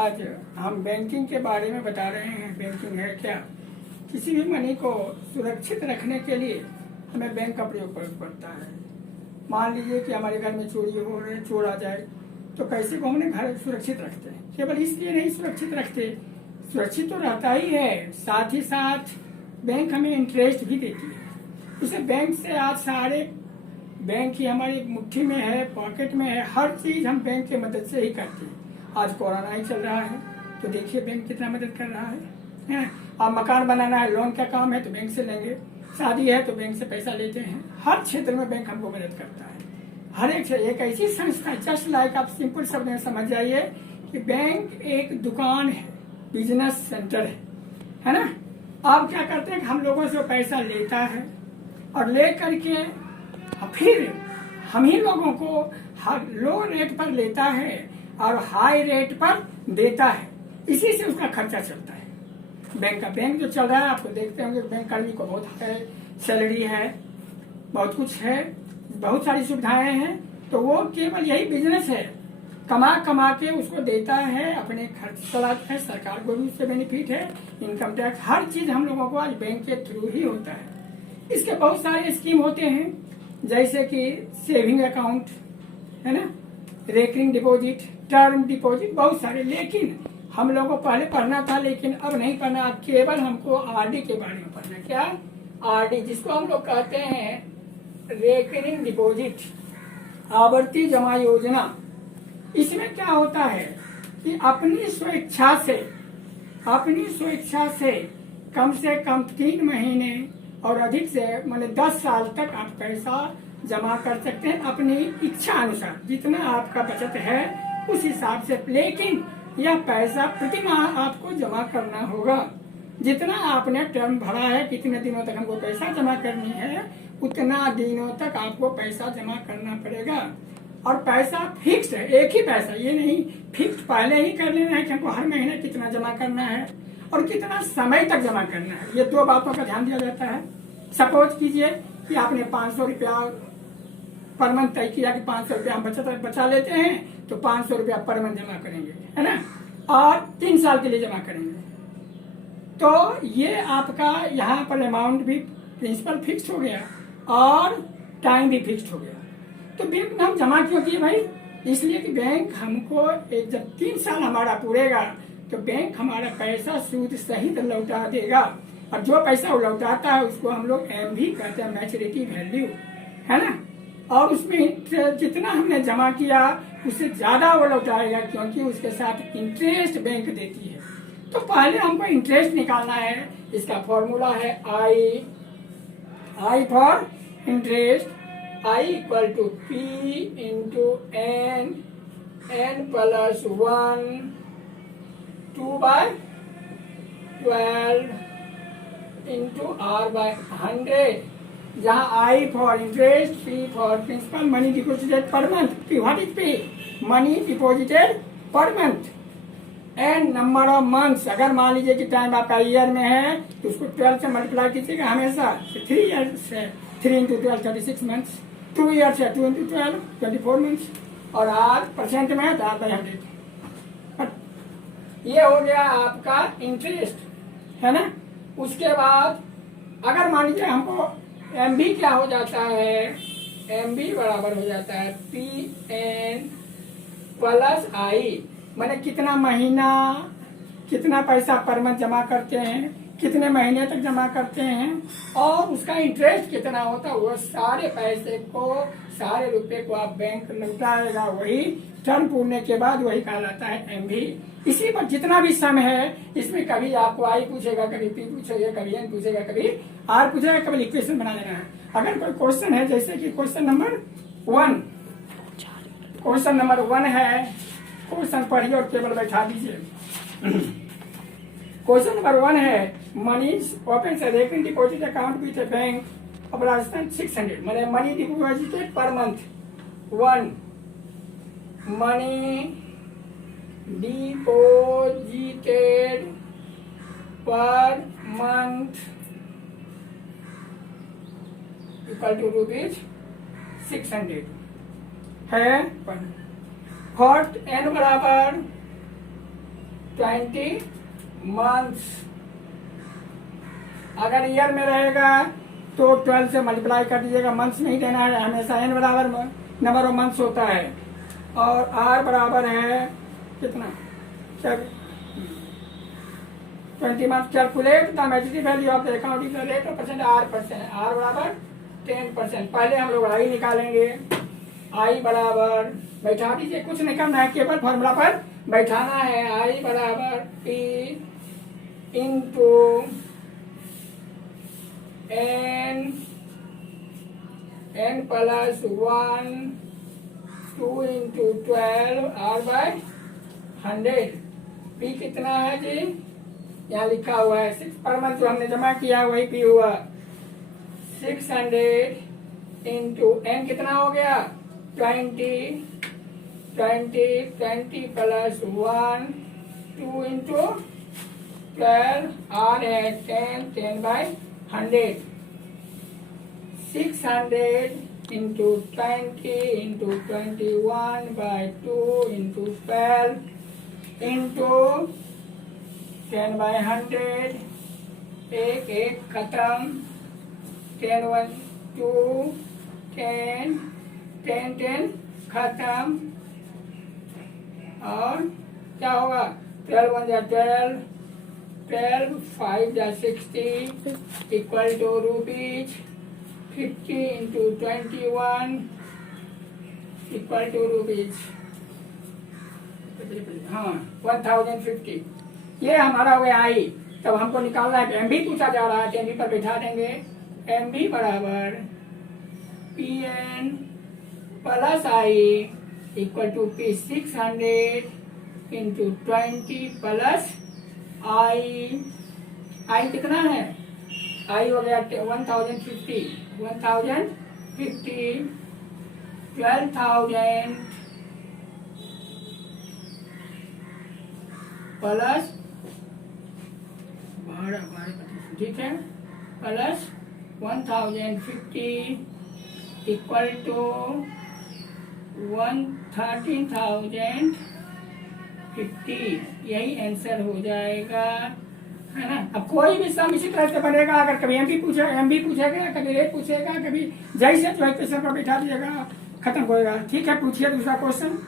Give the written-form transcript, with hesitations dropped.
आज हम बैंकिंग के बारे में बता रहे हैं। बैंकिंग है क्या? किसी भी मनी को सुरक्षित रखने के लिए हमें बैंक का प्रयोग पड़ता है। मान लीजिए कि हमारे घर में चोरी हो रही है, चोर आ जाए तो पैसे को हमने घर सुरक्षित रखते हैं। केवल इसलिए नहीं सुरक्षित रखते, सुरक्षित तो रहता ही है, साथ ही साथ बैंक हमें इंटरेस्ट भी देती है। इसे बैंक से आज सारे बैंक ही हमारी मुट्ठी में है, पॉकेट में है, हर चीज हम बैंक की मदद से ही करते हैं। आज कोरोना ही चल रहा है तो देखिए बैंक कितना मदद कर रहा है। अब मकान बनाना है, लोन का काम है तो बैंक से लेंगे, शादी है तो बैंक से पैसा लेते हैं। हर क्षेत्र में बैंक हमको मदद करता है। हर एक ऐसी संस्था, जस्ट लाइक आप सिंपल शब्द में समझ जाइए कि बैंक एक दुकान है, बिजनेस सेंटर है ना। आप क्या करते हैं, हम लोगों से पैसा लेता है और ले करके फिर हम ही लोगों को लो रेट पर लेता है और हाई रेट पर देता है। इसी से उसका खर्चा चलता है। बैंक जो चल रहा है, आपको देखते होंगे बैंक कर्मी को बहुत है, सैलरी है, बहुत कुछ है, बहुत सारी सुविधाएं हैं, तो वो केवल यही बिजनेस है, कमा के उसको देता है, अपने खर्च चलाता है। सरकार को भी उससे बेनिफिट है, इनकम टैक्स, हर चीज हम लोगों को आज बैंक के थ्रू ही होता है। इसके बहुत सारे स्कीम होते हैं, जैसे कि सेविंग अकाउंट है ना, रेकरिंग डिपॉजिट, टर्म डिपॉजिट, बहुत सारे। लेकिन हम लोगों को पहले पढ़ना था, लेकिन अब नहीं पढ़ना। अब केवल हमको आरडी के बारे में पढ़ना। क्या? आरडी, जिसको हम लोग कहते हैं रेकरिंग डिपॉजिट, आवर्ती जमा योजना। इसमें क्या होता है कि अपनी स्वेच्छा से कम 3 महीने और अधिक से मतलब 10 साल तक आप पैसा जमा कर सकते हैं अपनी इच्छा अनुसार, जितना आपका बचत है उस हिसाब से। लेकिन यह पैसा प्रति माह आपको जमा करना होगा। जितना आपने टर्म भरा है, कितने दिनों तक हमको पैसा जमा करनी है, उतना दिनों तक आपको पैसा जमा करना पड़ेगा। और पैसा फिक्स है, एक ही पैसा, ये नहीं फिक्स पहले ही कर लेना है कि हमको हर महीने कितना जमा करना है और कितना समय तक जमा करना है। ये 2 बातों का ध्यान दिया जाता है। सपोज कीजिए कि आपने 500 रुपया पर मंथ तय किया कि 500 रुपया हम बचा लेते हैं, तो 500 रुपया पर मंथ जमा करेंगे, है ना, और 3 साल के लिए जमा करेंगे। तो ये आपका यहाँ पर अमाउंट भी, प्रिंसिपल फिक्स हो गया और टाइम भी फिक्स हो गया। तो बैंक में हम जमा क्यों किए भाई? इसलिए कि बैंक हमको जब 3 साल हमारा पूरेगा तो बैंक हमारा पैसा सूद सहित लौटा देगा। और जो पैसा वो लौटाता है उसको हम लोग एम भी कहते हैं, मैच्योरिटी वैल्यू, है ना। और उसमें जितना हमने जमा किया उससे ज्यादा वो लौटाएगा, क्योंकि उसके साथ इंटरेस्ट बैंक देती है। तो पहले हमको इंटरेस्ट निकालना है। इसका फॉर्मूला है I for interest, I equal to P into N, N plus 1, 2/12 into R by 100, जहाँ I for interest, P for principal, money deposited per month. P, what is P? Money deposited per month. And number of months, अगर मान लीजिए कि time आपका year में है तो उसको 12 से मल्टीप्लाई कीजिएगा हमेशा। 3 ईयर्स है, 3 इंटू 12 36 मंथ्स। 2 ईयर्स है, 2 इंटू 12 24 मंथ्स। और R परसेंट में है तो R/100। ये हो गया आपका इंटरेस्ट, है ना। उसके बाद अगर मान लीजिए हमको MB क्या हो जाता है, MB बराबर हो जाता है PN प्लस I, मैंने कितना महीना कितना पैसा पर मंथ जमा करते हैं, कितने महीने तक जमा करते हैं और उसका इंटरेस्ट कितना होता है, वो सारे पैसे को, सारे रुपए को आप बैंक लौटाएगा। वही टर्म पूरने के बाद वही कहलाता है एमबी। इसी पर जितना भी सम है, इसमें कभी आपको आई पूछेगा, कभी पी पूछेगा, कभी एन पूछेगा, कभी आर पूछेगा, कभी इक्वेशन बना देना है। अगर कोई क्वेश्चन है, जैसे कि क्वेश्चन नंबर 1 है, क्वेश्चन पढ़िए और टेबल बैठा दीजिए। क्वेश्चन नंबर 1 है, मनी ओपन से recurring deposit account with a bank of Rajasthan 600, मैंने money deposited per month 1, money deposited per month equal to ₹600 है। फॉर एन बराबर 20 मंथ्स। अगर ईयर में रहेगा तो 12 से मल्टीप्लाई कर दीजिएगा, मंथ्स नहीं देना है हमेशा। एन बराबर नंबर ऑफ मंथ्स होता है और आर बराबर है कितना 20 month. Calculate the maturity value of the accounting rate of percent R बराबर 10%। पहले हम लोग आई निकालेंगे। आई बराबर बैठा दीजिए, कुछ नहीं करना है, केवल फॉर्मूला पर बैठाना है। आई बराबर P into n plus 1 2 into 12 R by 100। P कितना है जी, यहाँ लिखा हुआ है 6 पर मंथ जो हमने जमा किया वही पी हुआ। 600 इंटू एन कितना हो गया 20 प्लस 1 2 इंटू 12 आर है 10 by 100। 600 into 20 into 21 by 2 into 12 into 10 by 100। एक खत्म, 10 1 2 10 खत्म। और क्या होगा 12 1 जा 12 5 जा 60 equal to rupees 50 into 21 equal to rupees 1050। ये हमारा हो गया आई। तब हमको निकालना है एम बी पूछा जा रहा है, एम बी पर बैठा देंगे। एम बी बराबर P N plus I equal to P 600 into 20 plus I. I कितना है, आई हो गया 1050 12,000 प्लस 12 ठीक है प्लस 1050 इक्वल टू 13,050। यही आंसर हो जाएगा, है ना। अब कोई भी सम इसी तरह से बनेगा। अगर कभी एम बी पूछेगा, कभी रेट पूछेगा, कभी जैसे जो है क्वेश्चन पर बैठा दीजिएगा, खत्म होएगा। ठीक है, पूछिए दूसरा क्वेश्चन।